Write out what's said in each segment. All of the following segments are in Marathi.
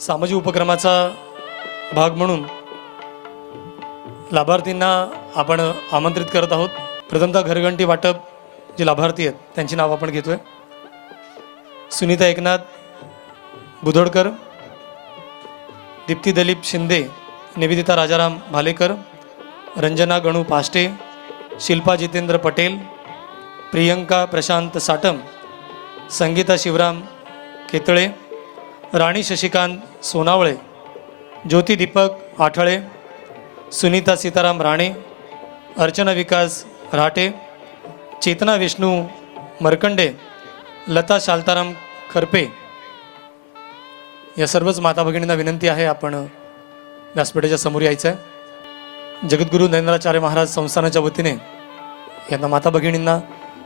सामाजिक उपक्रमाचा भाग म्हणून लाभार्थींना आपण आमंत्रित करत आहोत. प्रथमतः घरघंटी वाटप जे लाभार्थी आहेत त्यांची नाव आपण घेतोय. सुनीता एकनाथ बुधोडकर दीप्ती दलीप शिंदे निवेदिता राजाराम भालेकर रंजना गणू पाष्टे शिल्पा जितेंद्र पटेल प्रियंका प्रशांत साटम संगीता शिवराम केतळे राणी शशिकांत सोनावळे ज्योती दीपक आठळे सुनीता सीताराम राणे अर्चना विकास राटे चेतना विष्णू मरकंडे लता शालताराम खरपे. या सर्वच माता भगिनींना विनंती आहे आपण व्यासपीठाच्या समोर यायचं आहे जगद्गुरू नरेंद्राचार्य महाराज संस्थानाच्या वतीने यांना माता भगिनींना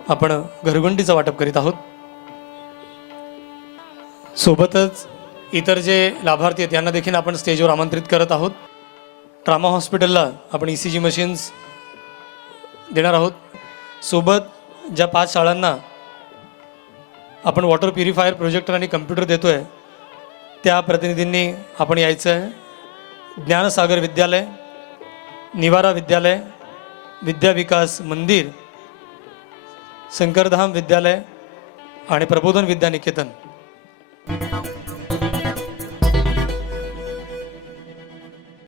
आपण घरगुंडीचं वाटप करीत आहोत. सोबतच इतर जे लाभार्थी आहेत यांना देखील आपण स्टेजवर आमंत्रित करत आहोत. ट्रामा हॉस्पिटलला आपण ई सी जी मशीन्स देणार आहोत. सोबत ज्या पाच शाळांना आपण वॉटर प्युरिफायर प्रोजेक्टर आणि कम्प्युटर देतो आहे त्या प्रतिनिधींनी आपण यायचं आहे ज्ञानसागर विद्यालय निवारा विद्यालय विद्या विकास मंदिर शंकरधाम विद्यालय आणि प्रबोधन विद्यानिकेतन